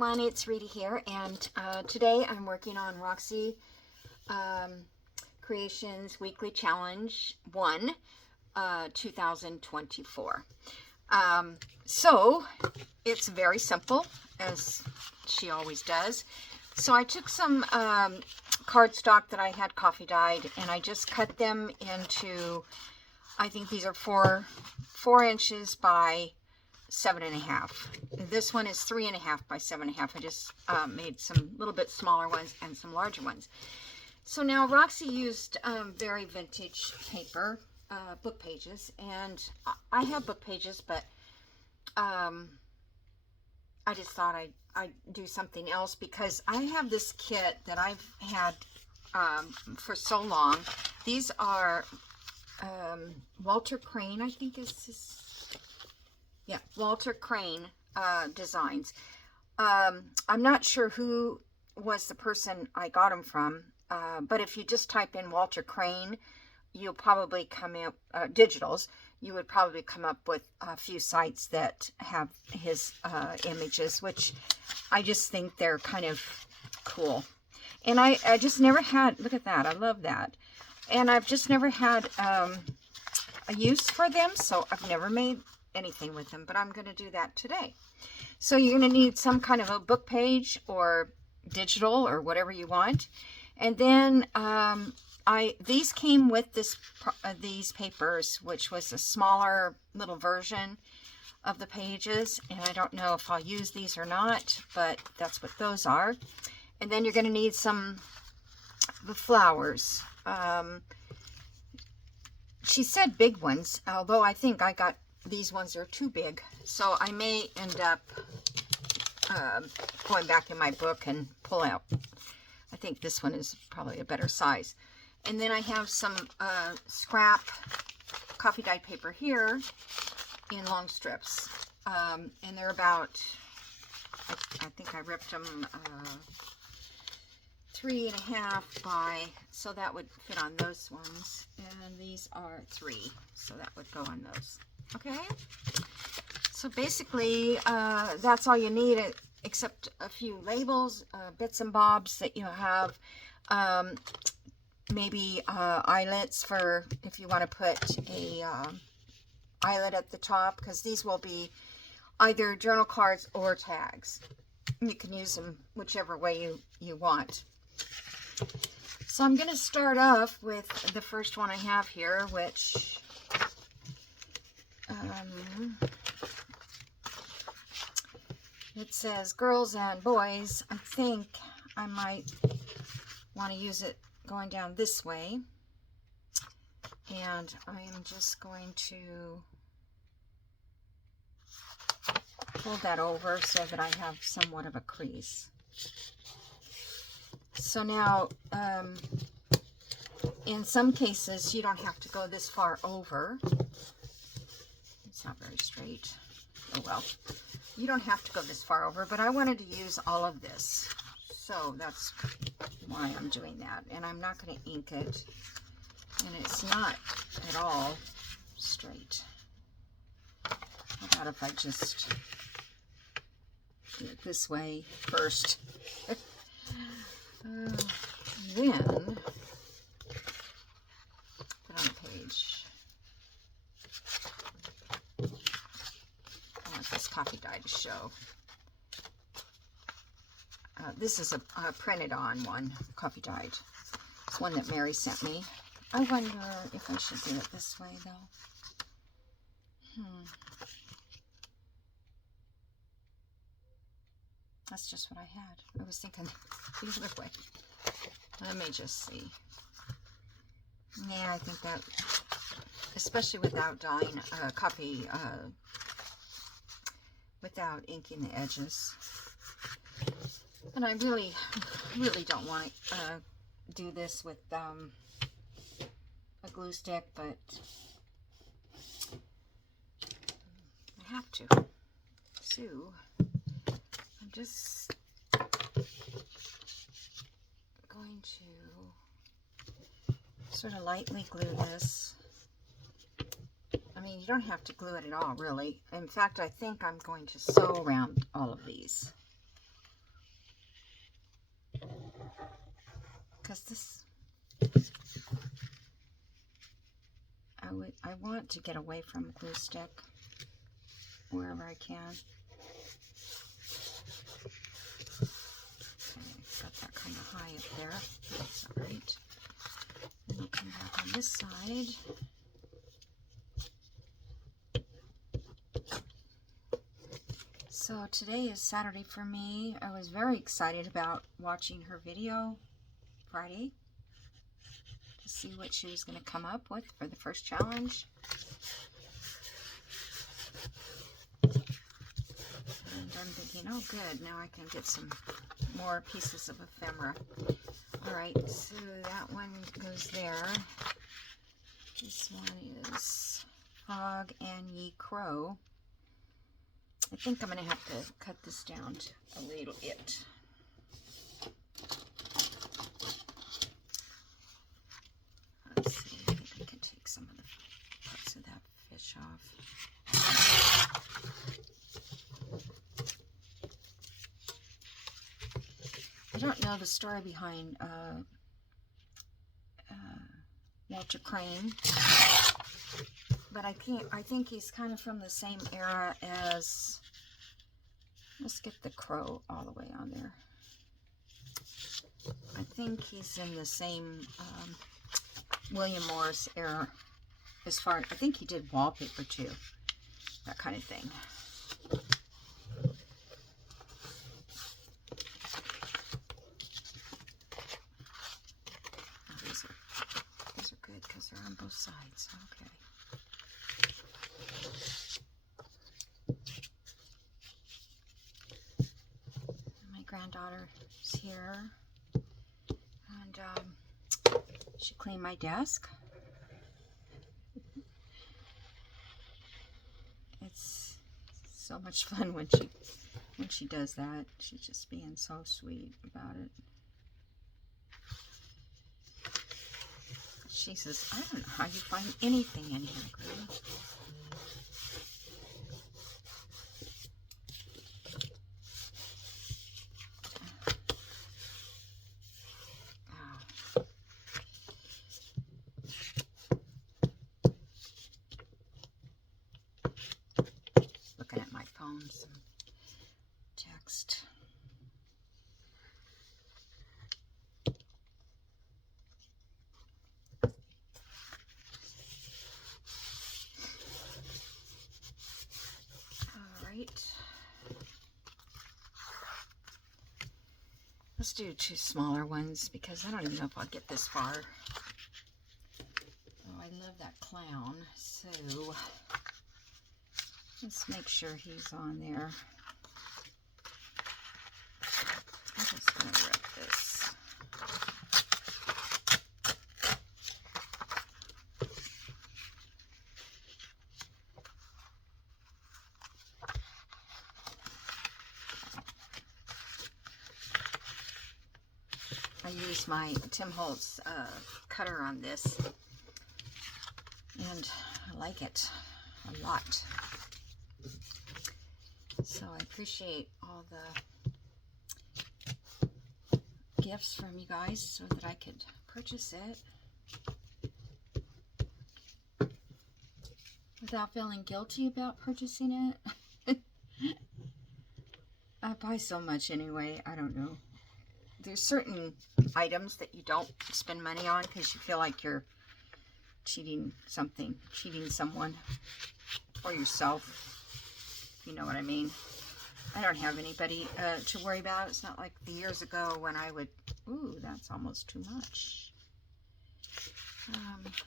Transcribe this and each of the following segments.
everyone, it's Rita here, and today I'm working on Roxy Creations Weekly Challenge 1, 2024. So it's very simple, as she always does. So I took some cardstock that I had coffee dyed, and I just cut them into, I think these are 4 inches by 7.5. This one is 3.5 by 7.5. I just made some little bit smaller ones and some larger ones. So now Roxy used very vintage paper, book pages, and I have book pages, but I just thought I'd do something else because I have this kit that I've had for so long. These are Walter Crane, I think is this. Yeah, Walter Crane designs. I'm not sure who was the person I got them from, but if you just type in Walter Crane, you'll probably come up, digitals, you would probably come up with a few sites that have his images, which I just think they're kind of cool. And I just never had, look at that, I love that. And I've just never had a use for them, so I've never made anything with them, but I'm going to do that today. So you're going to need some kind of a book page or digital or whatever you want. And then these came with these papers, which was a smaller little version of the pages, and I don't know if I'll use these or not, but that's what those are. And then you're going to need the flowers. She said big ones, although I think I got these ones are too big, so I may end up going back in my book and pull out. I think this one is probably a better size. And then I have some scrap coffee dyed paper here in long strips, and they're about, I think I ripped them 3.5 by, so that would fit on those ones, and these are 3, so that would go on those. Okay, so basically that's all you need, except a few labels, bits and bobs that you have, maybe eyelets for if you want to put a eyelet at the top, because these will be either journal cards or tags. You can use them whichever way you want. So I'm going to start off with the first one I have here, which it says girls and boys. I think I might want to use it going down this way, and I am just going to fold that over so that I have somewhat of a crease. So now in some cases you don't have to go this far over. It's not very straight. Oh well. You don't have to go this far over, but I wanted to use all of this. So that's why I'm doing that. And I'm not going to ink it. And it's not at all straight. How about if I just do it this way first? Then put on a page. I want this coffee dye to show. This is a printed on one, coffee dyed. It's one that Mary sent me. I wonder if I should do it this way though. That's just what I had. I was thinking the other way. Let me just see. Yeah, I think that, especially without dyeing coffee, without inking the edges. And I really don't want to do this with a glue stick, but I have to. So I'm just going to sort of lightly glue this. I mean, you don't have to glue it at all, really. In fact, I think I'm going to sew around all of these. because this, I want to get away from glue stick wherever I can. Okay, got that kind of high up there. That's all right. And we'll come back on this side. So today is Saturday for me. I was very excited about watching her video Friday to see what she was going to come up with for the first challenge. And I'm thinking, oh good, now I can get some more pieces of ephemera. Alright, so that one goes there. This one is Frog and Ye Crow. I think I'm going to have to cut this down a little bit. Let's see, I think I can take some of the parts of that fish off. I don't know the story behind Walter Crane, but I think he's kind of from the same era as, let's get the crow all the way on there. I think he's in the same William Morris era as far, I think he did wallpaper too, that kind of thing. These are good because they're on both sides. Okay. My granddaughter's here, and she cleaned my desk. It's so much fun when she does that. She's just being so sweet about it. She says, I don't know how you find anything in here, Grandma. Looking at my phone, some text. Let's do 2 smaller ones because I don't even know if I'll get this far. Oh, I love that clown. So let's make sure he's on there. I'm just going to rip this. I use my Tim Holtz cutter on this, and I like it a lot. So I appreciate all the gifts from you guys so that I could purchase it without feeling guilty about purchasing it. I buy so much anyway, I don't know. There's certain items that you don't spend money on because you feel like you're cheating someone, or yourself. You know what I mean? I don't have anybody to worry about. It's not like the years ago when I would, ooh, that's almost too much.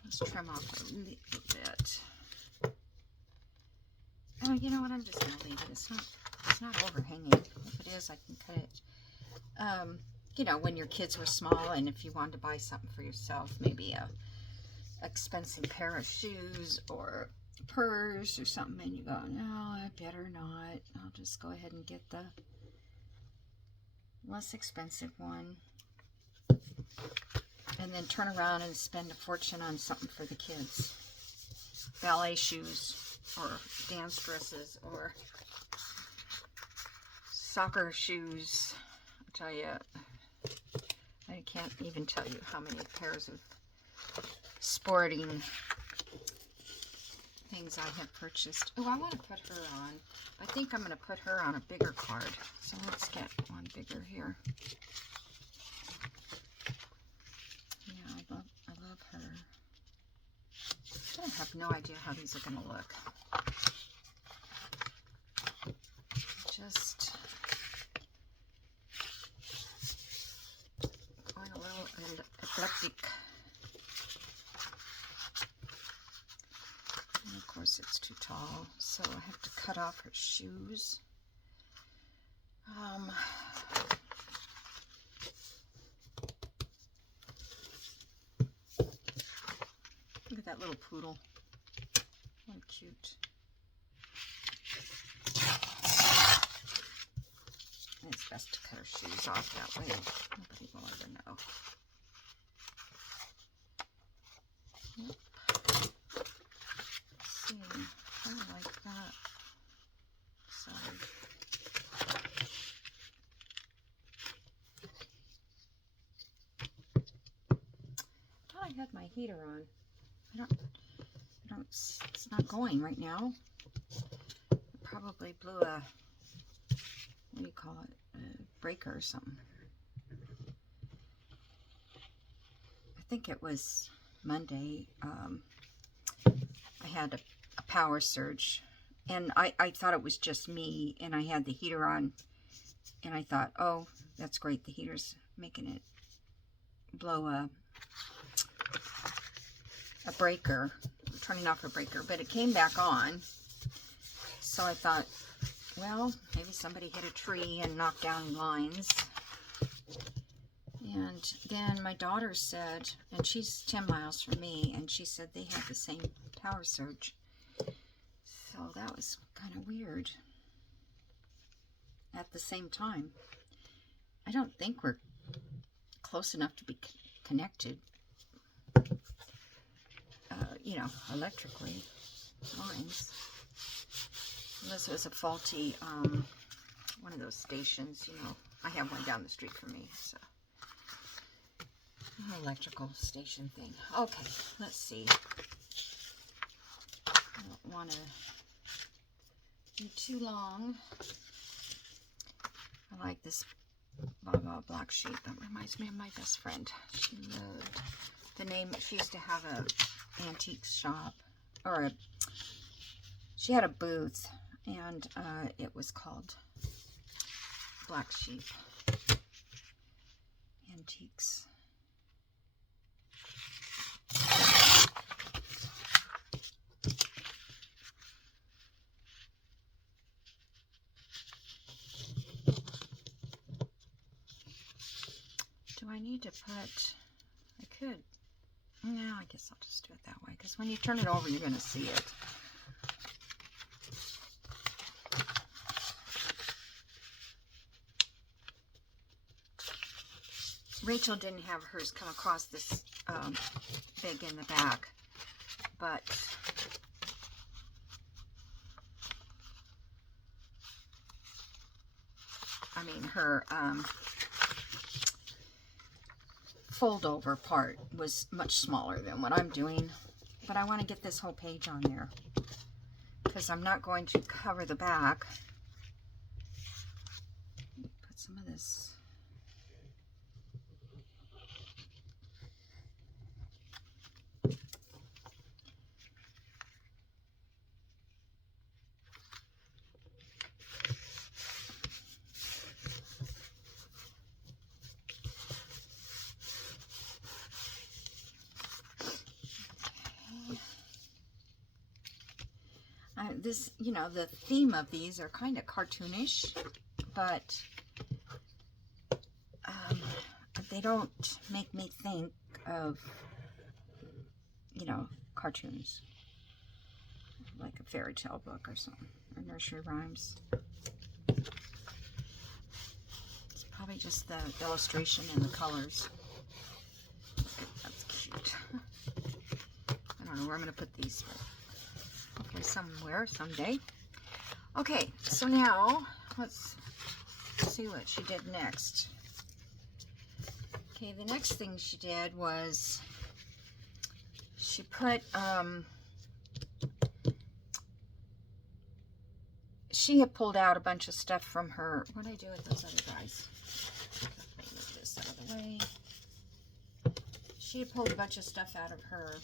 Let's trim off a little bit. Oh, you know what? I'm just going to leave it. It's not overhanging. If it is, I can cut it. You know, when your kids were small and if you wanted to buy something for yourself, maybe a expensive pair of shoes or a purse or something, and you go, no, I better not. I'll just go ahead and get the less expensive one. And then turn around and spend a fortune on something for the kids. Ballet shoes or dance dresses or soccer shoes. I'll tell you, I can't even tell you how many pairs of sporting things I have purchased. Oh, I want to put her on. I think I'm going to put her on a bigger card. So let's get one bigger here. Yeah, I love her. I have no idea how these are going to look. Just going a little eclectic. And of course it's too tall, so I have to cut off her shoes. Look at that little poodle. So cute. It's best to cut her shoes off that way. Nobody will ever know. Yep. Let's see. Kind of like that. Sorry. I thought I had my heater on. I don't, it's not going right now. I probably blew a, what do you call it, a breaker or something. I think it was Monday. I had a power surge, and I thought it was just me, and I had the heater on, and I thought, oh, that's great, the heater's making it blow a breaker, turning off a breaker, but it came back on. So I thought, well, maybe somebody hit a tree and knocked down lines. And then my daughter said, and she's 10 miles from me, and she said they had the same power surge. So that was kind of weird. At the same time, I don't think we're close enough to be connected, you know, electrically, lines. Unless it was a faulty, one of those stations, you know. I have one down the street from me, so. Electrical station thing. Okay, let's see. I don't want to be too long. I like this Baba black sheep. That reminds me of my best friend. She loved the name. She used to have a antique shop, or she had a booth, and it was called Black Sheep Antiques. Do I need to put, I could, no, I guess I'll just do it that way, because when you turn it over, you're going to see it. Rachel didn't have hers come across this big in the back, but I mean, her fold over part was much smaller than what I'm doing, but I want to get this whole page on there because I'm not going to cover the back. Put some of this. This, you know, the theme of these are kind of cartoonish, but they don't make me think of, you know, cartoons, like a fairy tale book or something, or nursery rhymes. It's probably just the illustration and the colors. That's cute. I don't know where I'm going to put these, but okay, somewhere, someday. Okay, so now let's see what she did next. Okay, the next thing she did was she put, she had pulled out a bunch of stuff from her, what did I do with those other guys? Let me move this out of the way. She had pulled a bunch of stuff out of her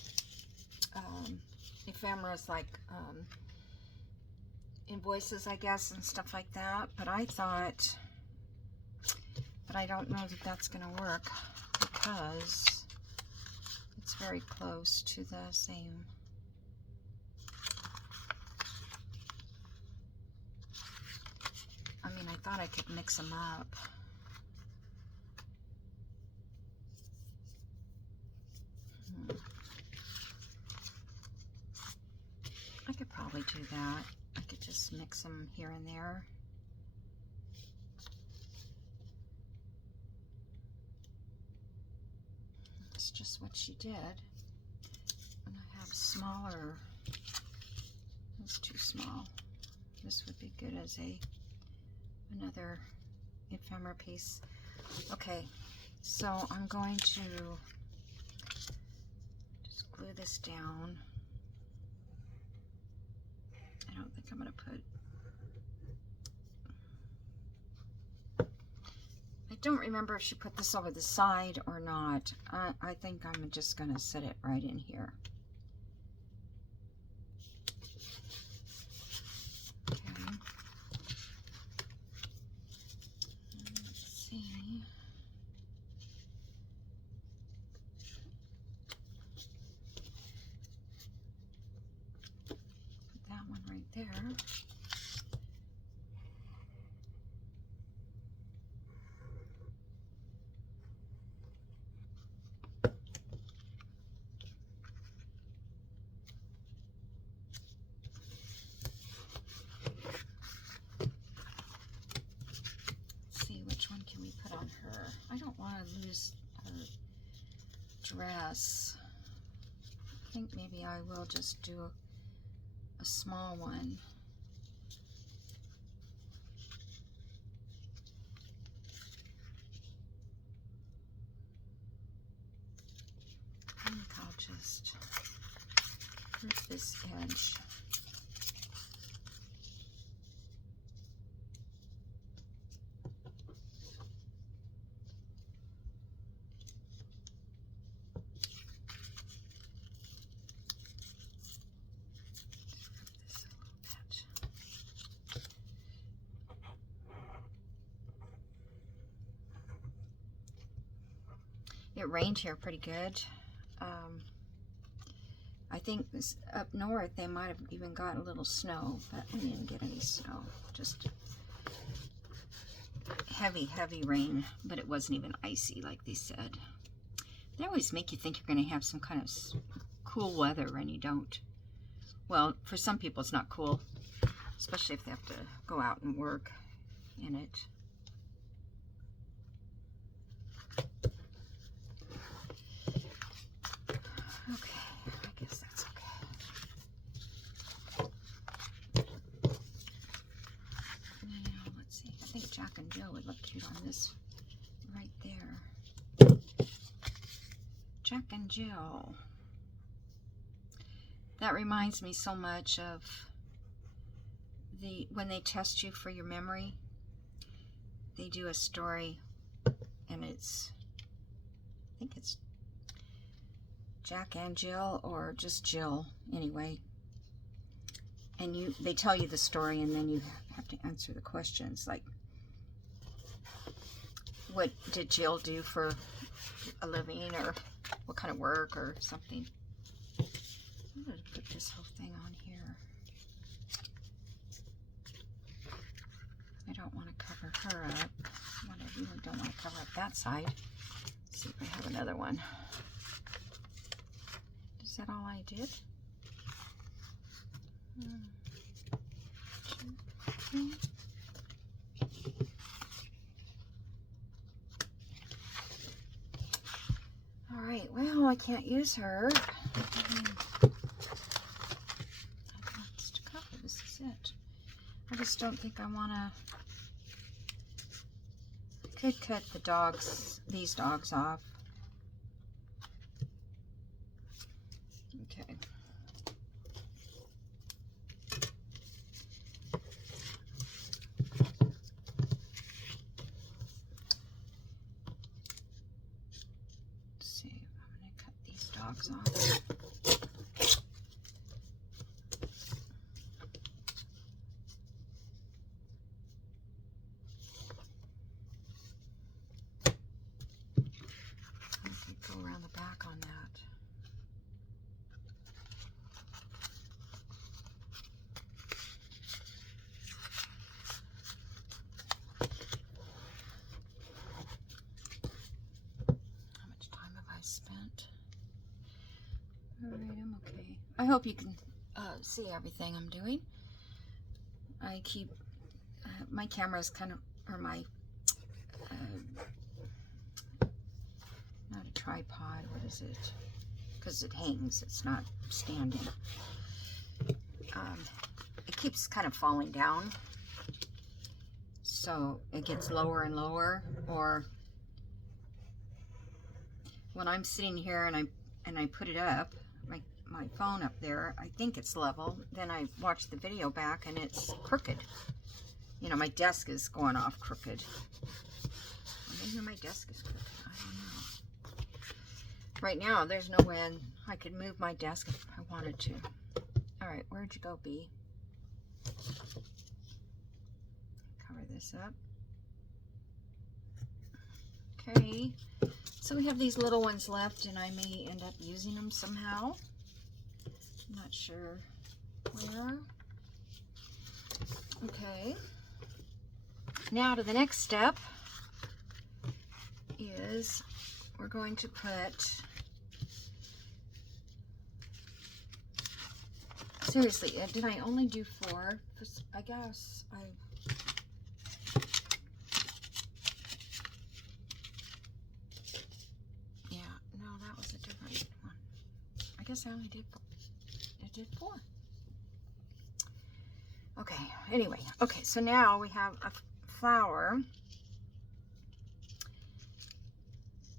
ephemeras, like invoices, I guess, and stuff like that. But I thought, but I don't know that that's going to work because it's very close to the same. I mean, I thought I could mix them up. I could probably do that. I could just mix them here and there. That's just what she did. And I have smaller. That's too small. This would be good as another ephemera piece. Okay, so I'm going to just glue this down. I don't think I'm going to put, I don't remember if she put this over the side or not. I think I'm just going to set it right in here. Okay. Let's see. Put that one right there. I don't want to lose her dress. I think maybe I will just do a small one. I think I'll just hurt this edge. It rained here pretty good. I think this up north they might have even got a little snow, but we didn't get any snow. Just heavy rain, but it wasn't even icy like they said. They always make you think you're going to have some kind of cool weather and you don't. Well, for some people it's not cool, especially if they have to go out and work in it. Okay, I guess that's okay. Now, let's see. I think Jack and Jill would look cute on this right there. Jack and Jill. That reminds me so much of when they test you for your memory. They do a story, and I think it's Jack and Jill, or just Jill anyway, and they tell you the story and then you have to answer the questions, like what did Jill do for a living, or what kind of work or something. I'm going to put this whole thing on here. I don't want to cover her up. What I really don't want to cover up that side. Let's see if I have another one. Is that all I did? 1, 2, 3. All right, well, I can't use her. It's to cover. This is it. I just don't think I want to Could cut these dogs off. Okay. Let's see, I'm going to cut these dogs off. Go around the back on that. How much time have I spent? All right, I'm okay. I hope you can see everything I'm doing. I keep my camera's kind of, or my not a tripod, what is it? Because it hangs, it's not standing. It keeps kind of falling down, so it gets lower and lower. Or when I'm sitting here and I put it up, my phone up there, I think it's level. Then I watch the video back and it's crooked. You know, my desk is going off crooked. Or maybe my desk is crooked. I don't know. Right now, there's no way I could move my desk if I wanted to. All right, where'd you go, Bee? Cover this up. Okay, so we have these little ones left, and I may end up using them somehow. I'm not sure where. Okay. Now to the next step is we're going to put, seriously, did I only do 4? I guess yeah, no, that was a different one. I guess I only did 4. I did 4. Okay, anyway, okay, so now we have a flower.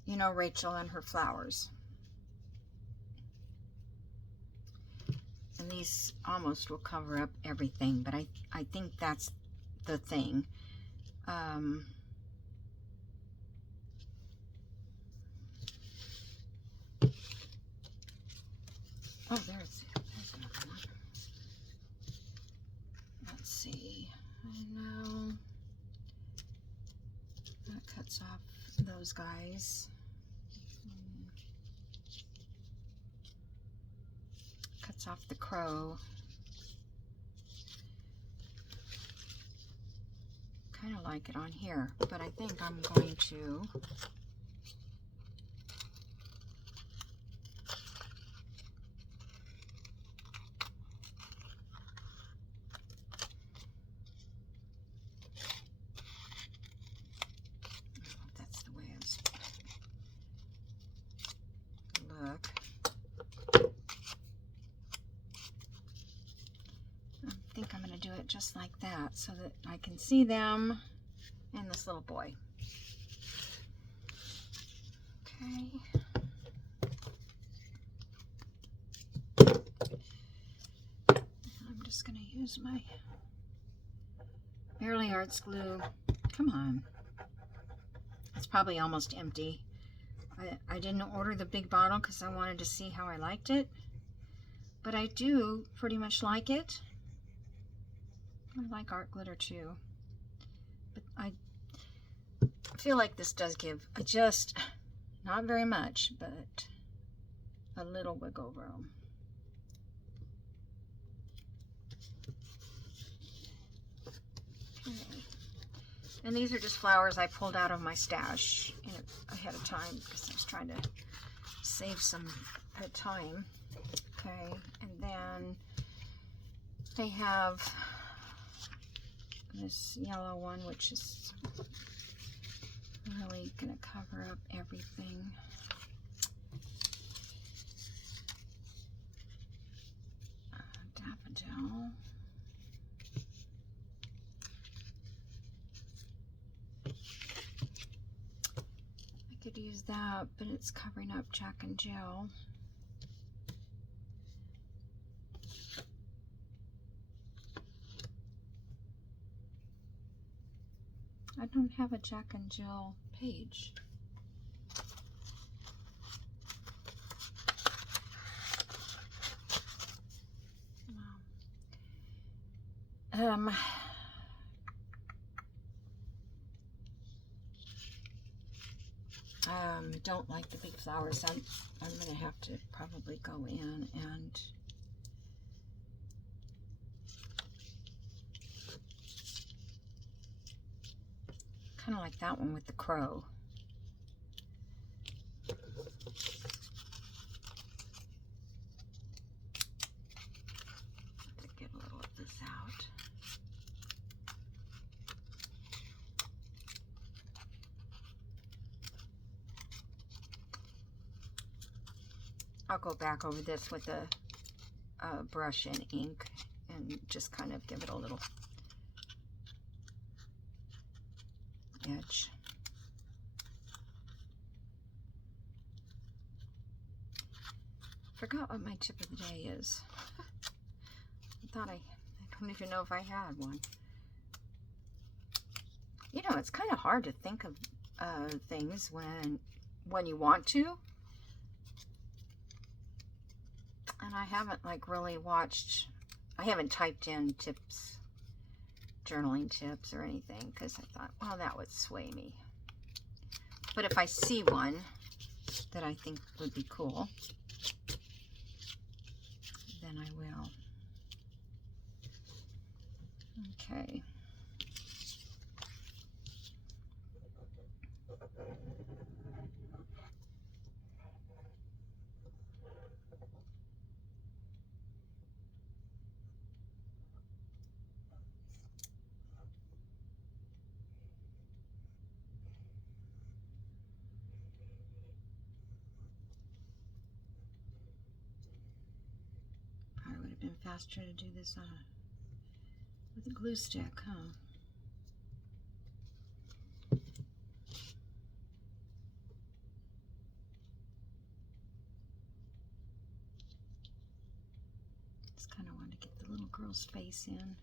You know Rachel and her flowers. And these almost will cover up everything, but I think that's the thing. Oh, there's another one. Let's see. I know that cuts off those guys. Cuts off the crow. Kind of like it on here, but I think I'm going to that's the way it's look. I think I'm going to do it just like that so that I can see them and this little boy. Okay. I'm just going to use my Barely Arts glue. Come on. It's probably almost empty. I didn't order the big bottle because I wanted to see how I liked it. But I do pretty much like it. I like art glitter too. But I feel like this does give just, not very much, but a little wiggle room. Okay. And these are just flowers I pulled out of my stash ahead of time because I was trying to save some time. Okay, and then they have this yellow one, which is really going to cover up everything. Daffodil. could use that, but it's covering up Jack and Jill. I don't have a Jack and Jill page. Don't like the big flowers. I'm gonna have to probably go in and kind of like that one with the crow. Let's get a little of this out. I'll go back over this with a brush and ink and just kind of give it a little edge. Forgot what my tip of the day is. I don't even know if I had one. You know, it's kind of hard to think of things when you want to. And I haven't like really watched, I haven't typed in tips, journaling tips or anything, because I thought, well, that would sway me. But if I see one that I think would be cool, then I will. Okay. Probably would have been faster to do this with a glue stick, huh? Just kind of wanted to get the little girl's face in.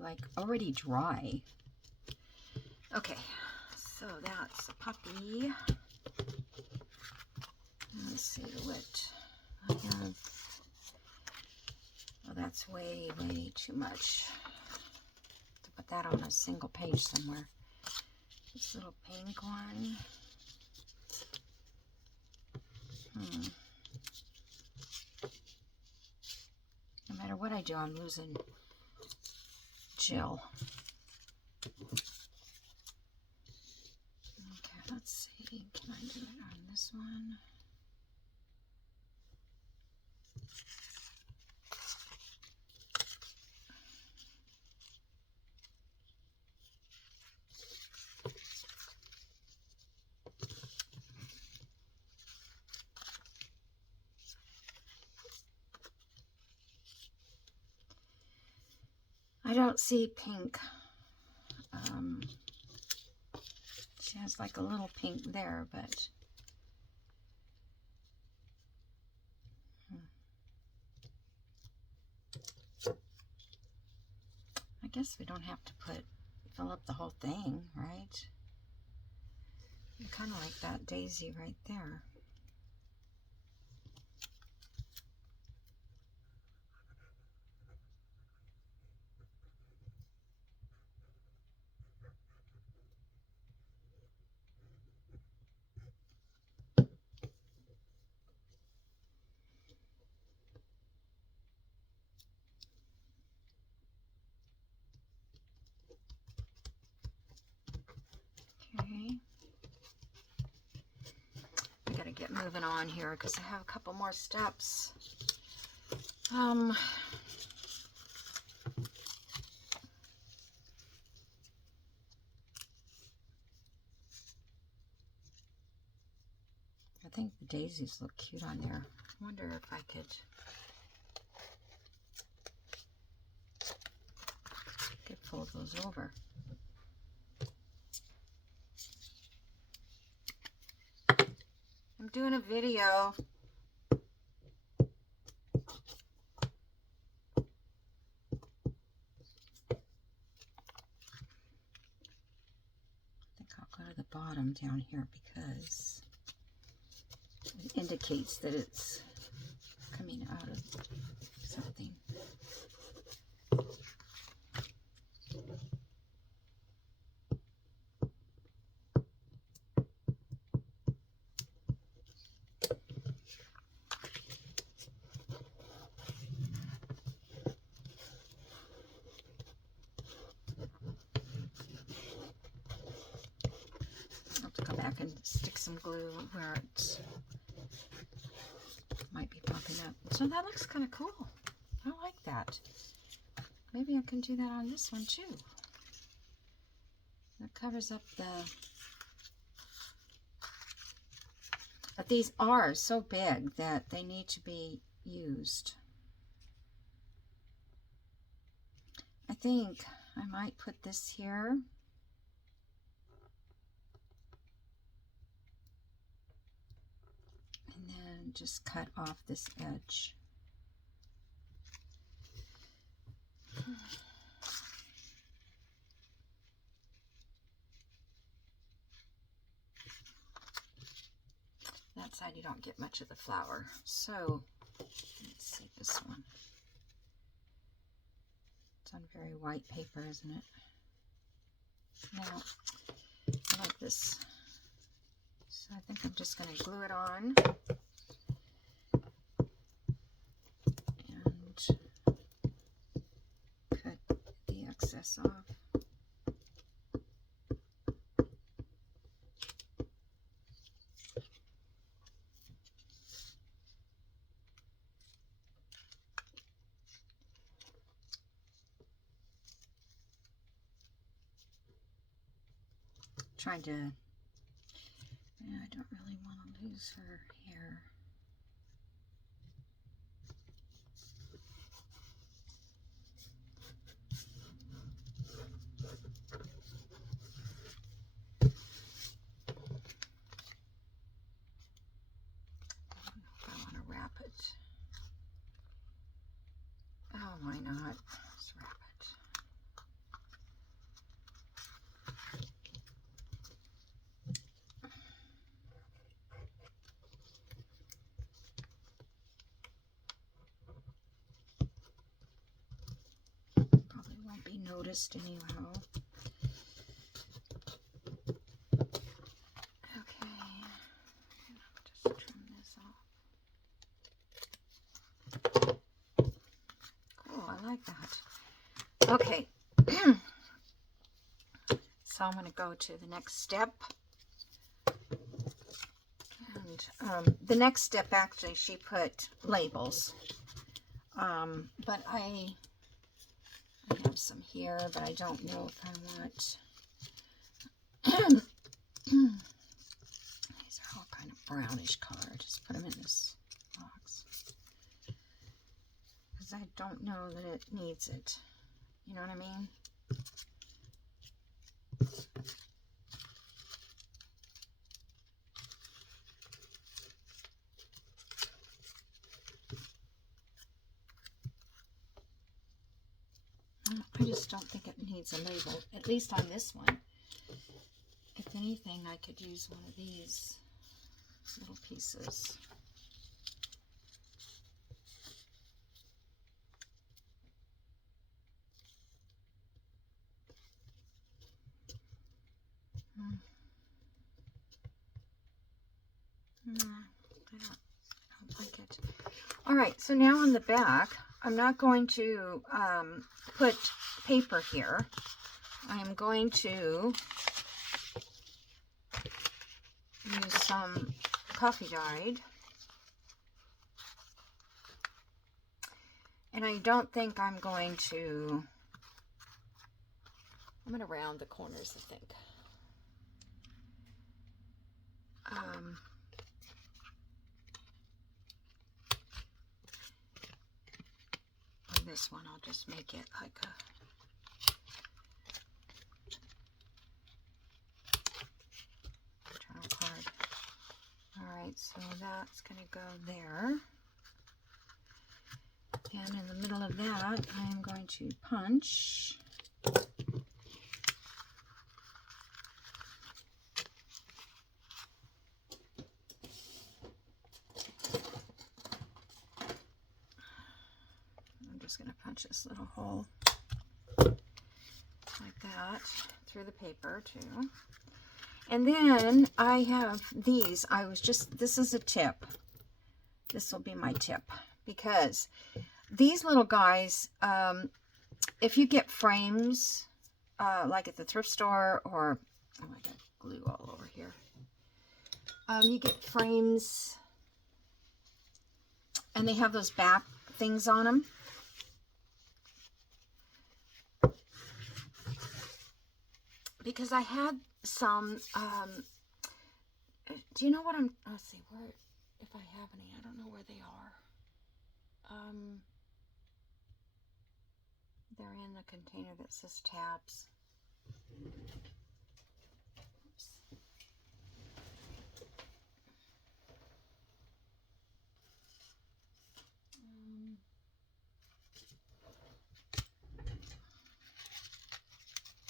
Like already dry. Okay, so that's a puppy. Let's see what I have. Oh, that's way too much to put that on a single page somewhere. This little pink one. No matter what I do, I'm losing Jill. Okay, let's see. Can I do it on this one? I don't see pink. She has like a little pink there, but I guess we don't have to fill up the whole thing, right? Kind of like that daisy right there. Okay. I gotta get moving on here because I have a couple more steps. I think the daisies look cute on there. I wonder if I could fold those over. I'm doing a video. I think I'll go to the bottom down here because it indicates that it's coming out of something. I'll have to go back and stick some glue where it might be popping up. So that looks kind of cool. I like that. Maybe I can do that on this one too. That covers up the... But these are so big that they need to be used. I think I might put this here. And then just cut off this edge. That side you don't get much of the flower. So let's see this one. It's on very white paper, isn't it? Now, I like this. So I think I'm just going to glue it on. And cut the excess off. Trying to, I don't really want to lose her hair. I don't know if I want to wrap it. Oh, why not? Let's wrap it. Probably won't be noticed anyhow. Okay, just trim this off. Cool, I like that. Okay, so I'm going to go to the next step. And the next step, actually, she put labels. But I have some here, but I don't know if I want. These are all kind of brownish color. Just put them in this box. Because I don't know that it needs it. You know what I mean? I just don't think it needs a label, at least on this one. If anything, I could use one of these little pieces. I don't like it. All right, so now on the back, I'm not going to put paper here. I'm going to use some coffee dyed. And I don't think I'm going to round the corners, I think. On this one, I'll just make it like a journal card. Alright, so that's going to go there. And in the middle of that, I'm going to punch. I'm just going to punch this little hole like that through the paper too. And then I have these. This is a tip. This will be my tip, because these little guys, if you get frames, like at the thrift store, or, oh, I got glue all over here. You get frames, and they have those back things on them. Because I had some, do you know what let's see, where, if I have any, I don't know where they are. They're in the container that says tabs. Oops.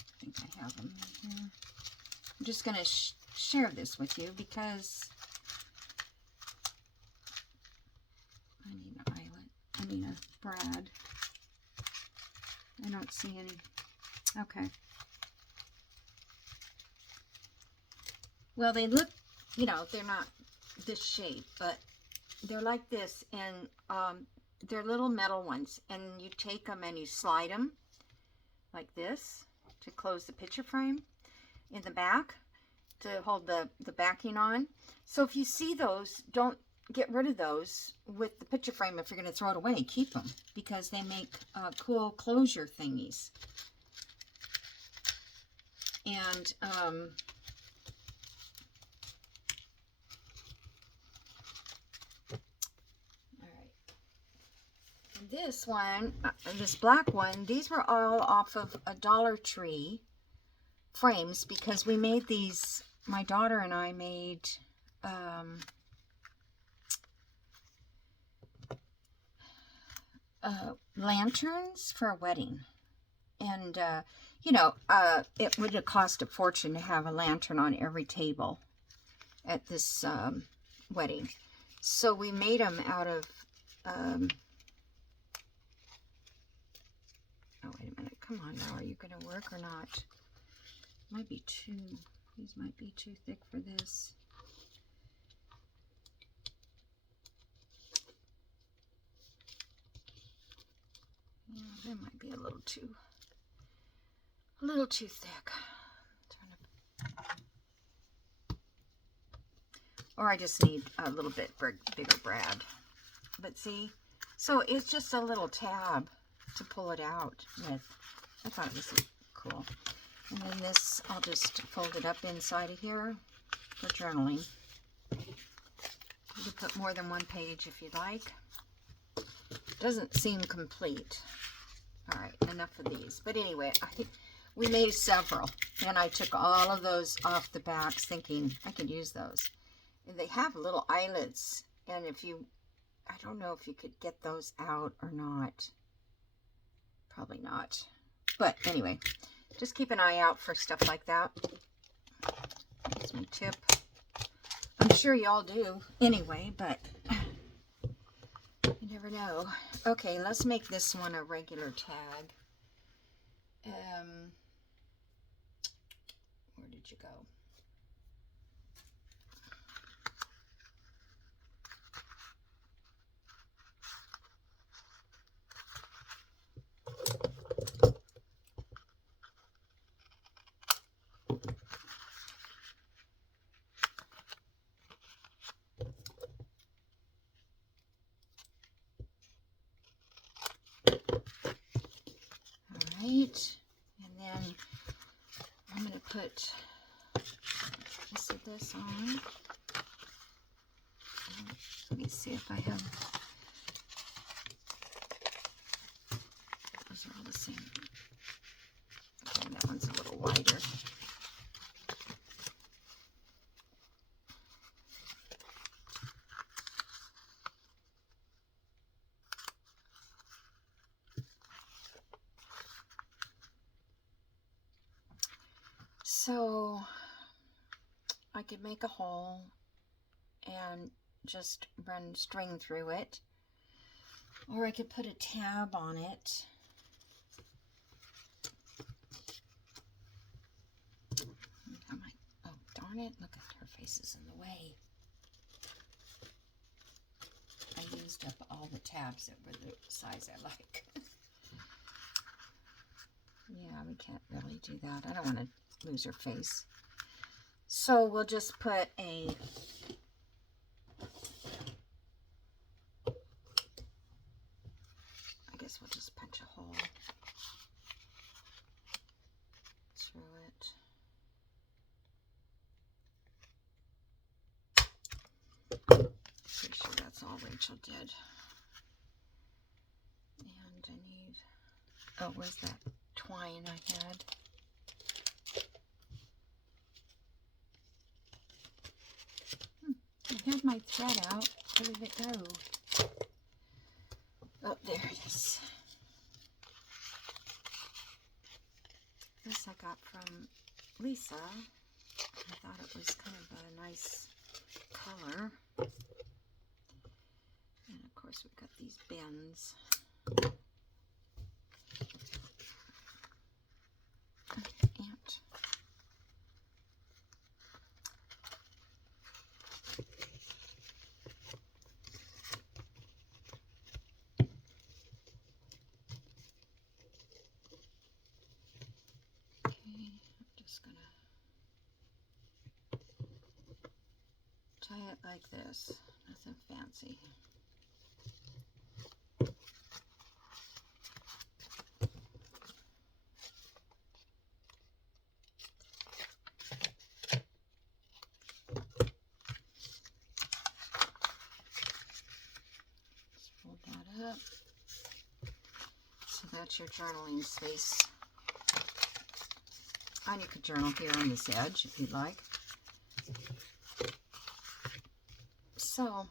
I think I have them in here. I'm just going to share this with you because I need an eyelet. I mean a brad. I don't see any. Okay. Well, they look, you know, they're not this shape, but they're like this, and they're little metal ones, and you take them and you slide them like this to close the picture frame in the back to hold the backing on. So if you see those, don't get rid of those with the picture frame. If you're going to throw it away, keep them, because they make cool closure thingies. And all right, and this one, this black one, these were all off of a Dollar Tree frames, because we made these, my daughter and I made lanterns for a wedding. And you know, it would have cost a fortune to have a lantern on every table at this wedding. So we made them out of oh, wait a minute, come on now, are you going to work or not? Might be these might be too thick for this. Yeah, they might be a little too thick. Or I just need a little bit bigger brad. But see, so it's just a little tab to pull it out with. I thought it was cool. And then this, I'll just fold it up inside of here for journaling. You can put more than one page if you'd like. Doesn't seem complete. All right, enough of these. But anyway, we made several, and I took all of those off the backs thinking I could use those. And they have little eyelets, and if you, I don't know if you could get those out or not. Probably not. But anyway, just keep an eye out for stuff like that. That's my tip. I'm sure y'all do anyway, but you never know. Okay, let's make this one a regular tag. Where did you go? white, and then I'm going to put piece of this on. Let me see if I have, those are all the same. Okay, that one's a little wider. So I could make a hole and just run string through it, or I could put a tab on it. Oh darn it, look at her face is in the way. I used up all the tabs that were the size I like. Yeah, we can't really do that. I don't want to lose her face. So we'll just put a I guess we'll just punch a hole through it. Pretty sure that's all Rachel did. And I need, oh, where's that twine I had? I had my thread out. Where did it go? Oh, there it is. This I got from Lisa. I thought it was kind of a nice color. And of course we've got these bends. Ant. Tie it like this, nothing fancy. Let's fold that up. So that's your journaling space. And you could journal here on this edge if you'd like. So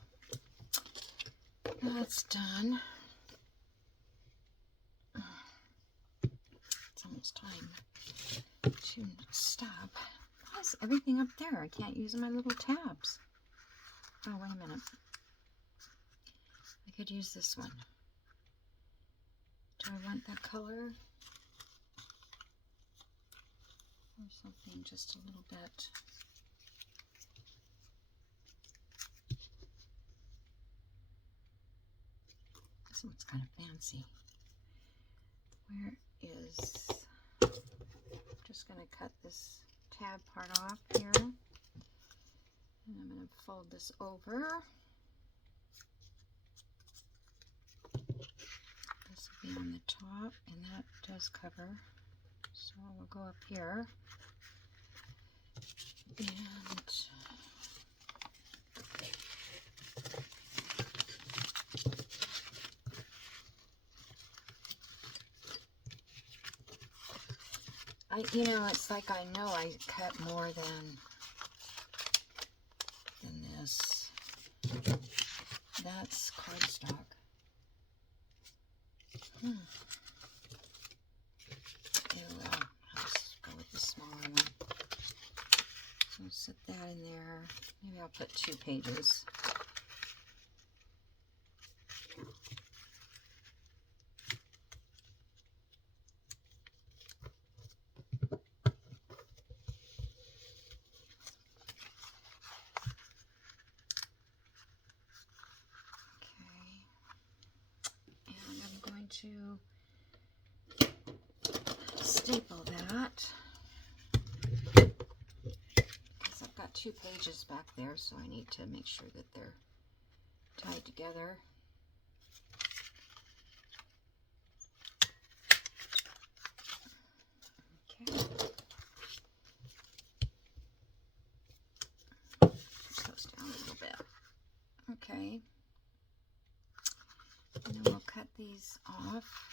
that's done. It's almost time to stop. Why is everything up there? I can't use my little tabs. Oh, wait a minute. I could use this one. Do I want that color? Or something just a little bit. This one's kind of fancy. Where is, I'm just going to cut this tab part off here. And I'm going to fold this over. This will be on the top, and that does cover. So we'll go up here. And you know, it's like I know I cut more than this. That's cardstock. Oh well, I'll just go with the smaller one. So I'll set that in there. Maybe I'll put 2 pages. To staple that because I've got 2 pages back there, so I need to make sure that they're tied together. Push those down a little bit. Okay. And then we'll cut these off.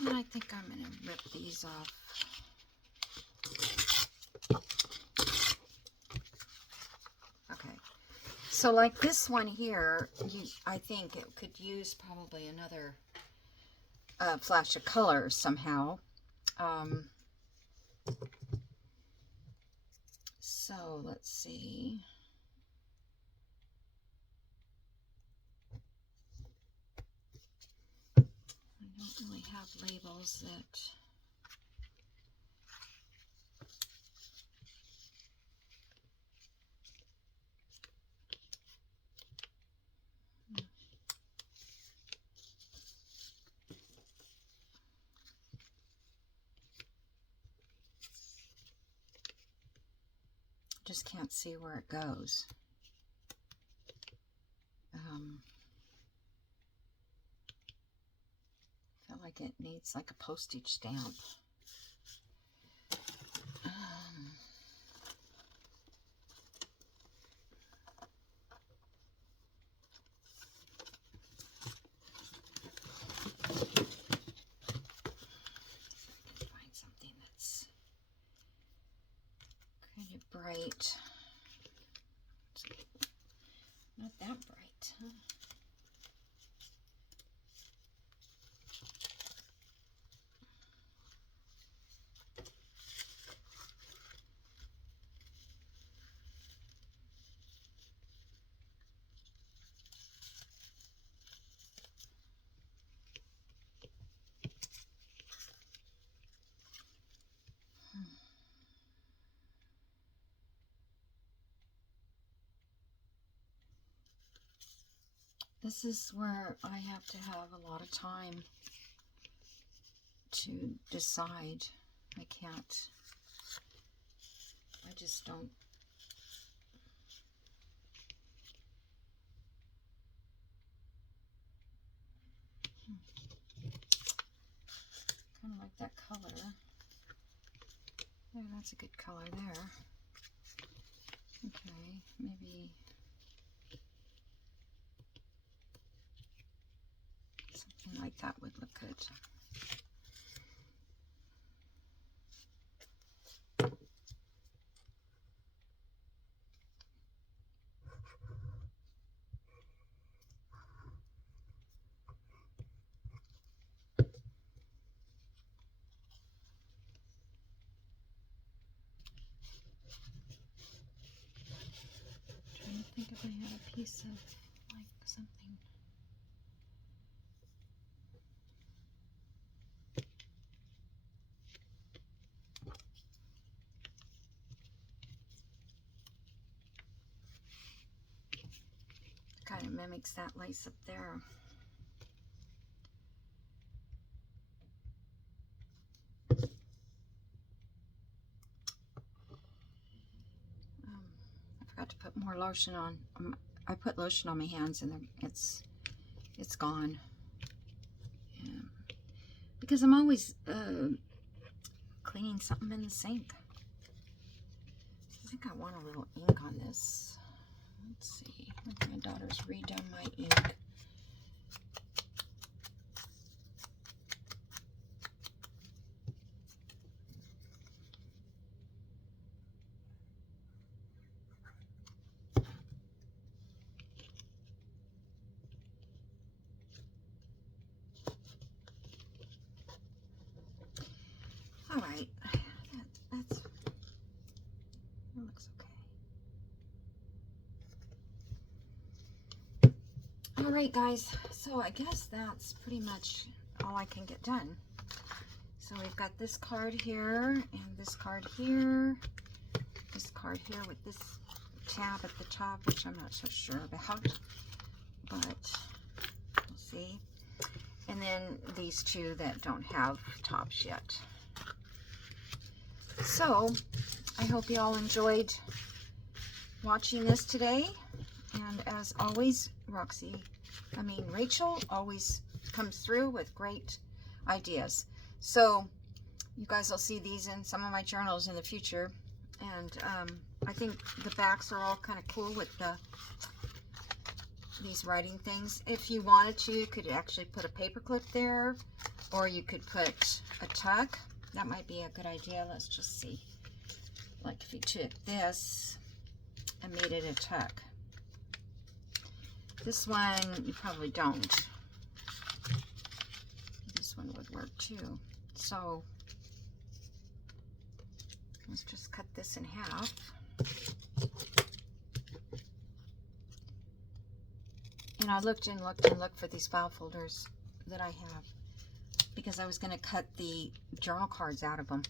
And I think I'm going to rip these off. Okay. So like this one here, I think it could use probably another flash of color somehow. So let's see. I don't really have labels that... Just can't see where it goes. I feel like it needs like a postage stamp. Find something that's kind of bright. Not that bright, huh? This is where I have to have a lot of time to decide. I can't, I just don't. Kind of like that color. Yeah, that's a good color there. Okay, maybe something like that would look good. Trying to think if I had a piece of like something. Kind of mimics that lace up there. I forgot to put more lotion on. I put lotion on my hands and it's gone. Yeah. Because I'm always cleaning something in the sink. I think I want a little ink on this. Let's see. My daughter's redone my ink. All right, that looks okay. All right, guys, so I guess that's pretty much all I can get done. So we've got this card here, and this card here, this card here with this tab at the top, which I'm not so sure about, but we'll see. And then these two that don't have tops yet. So I hope you all enjoyed watching this today. And as always, Rachel always comes through with great ideas. So you guys will see these in some of my journals in the future. And I think the backs are all kind of cool with these writing things. If you wanted to, you could actually put a paper clip there, or you could put a tuck. That might be a good idea. Let's just see. Like if you took this and made it a tuck. This one, you probably don't. This one would work too. So let's just cut this in half. And I looked and looked and looked for these file folders that I have, because I was going to cut the journal cards out of them.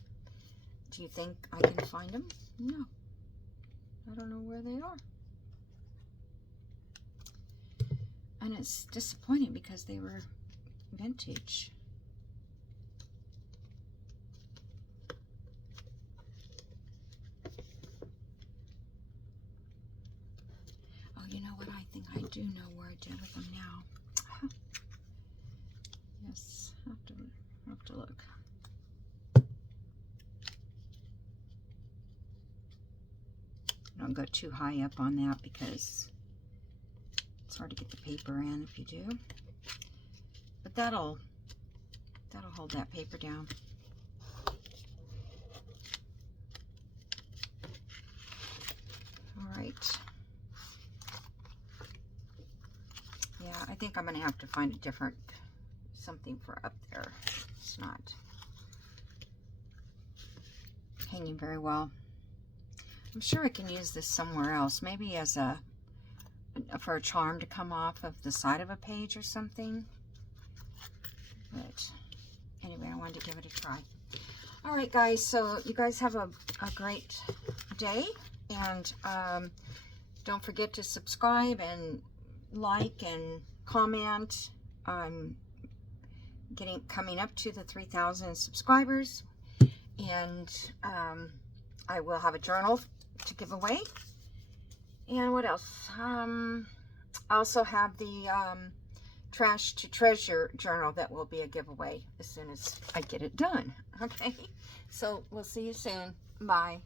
Do you think I can find them? No. I don't know where they are. And it's disappointing because they were vintage. Oh, you know what? I think I do know where I did with them now. Yes, I have to look. Don't go too high up on that because it's hard to get the paper in if you do. But that'll hold that paper down. All right. Yeah, I think I'm gonna have to find a different something for up there. It's not hanging very well. I'm sure I can use this somewhere else, maybe as for a charm to come off of the side of a page or something. But anyway, I wanted to give it a try. All right, guys, so you guys have a great day, and don't forget to subscribe and like and comment. I'm coming up to the 3,000 subscribers, and I will have a journal to give away. And what else? I also have the Trash to Treasure journal that will be a giveaway as soon as I get it done. Okay, so we'll see you soon. Bye.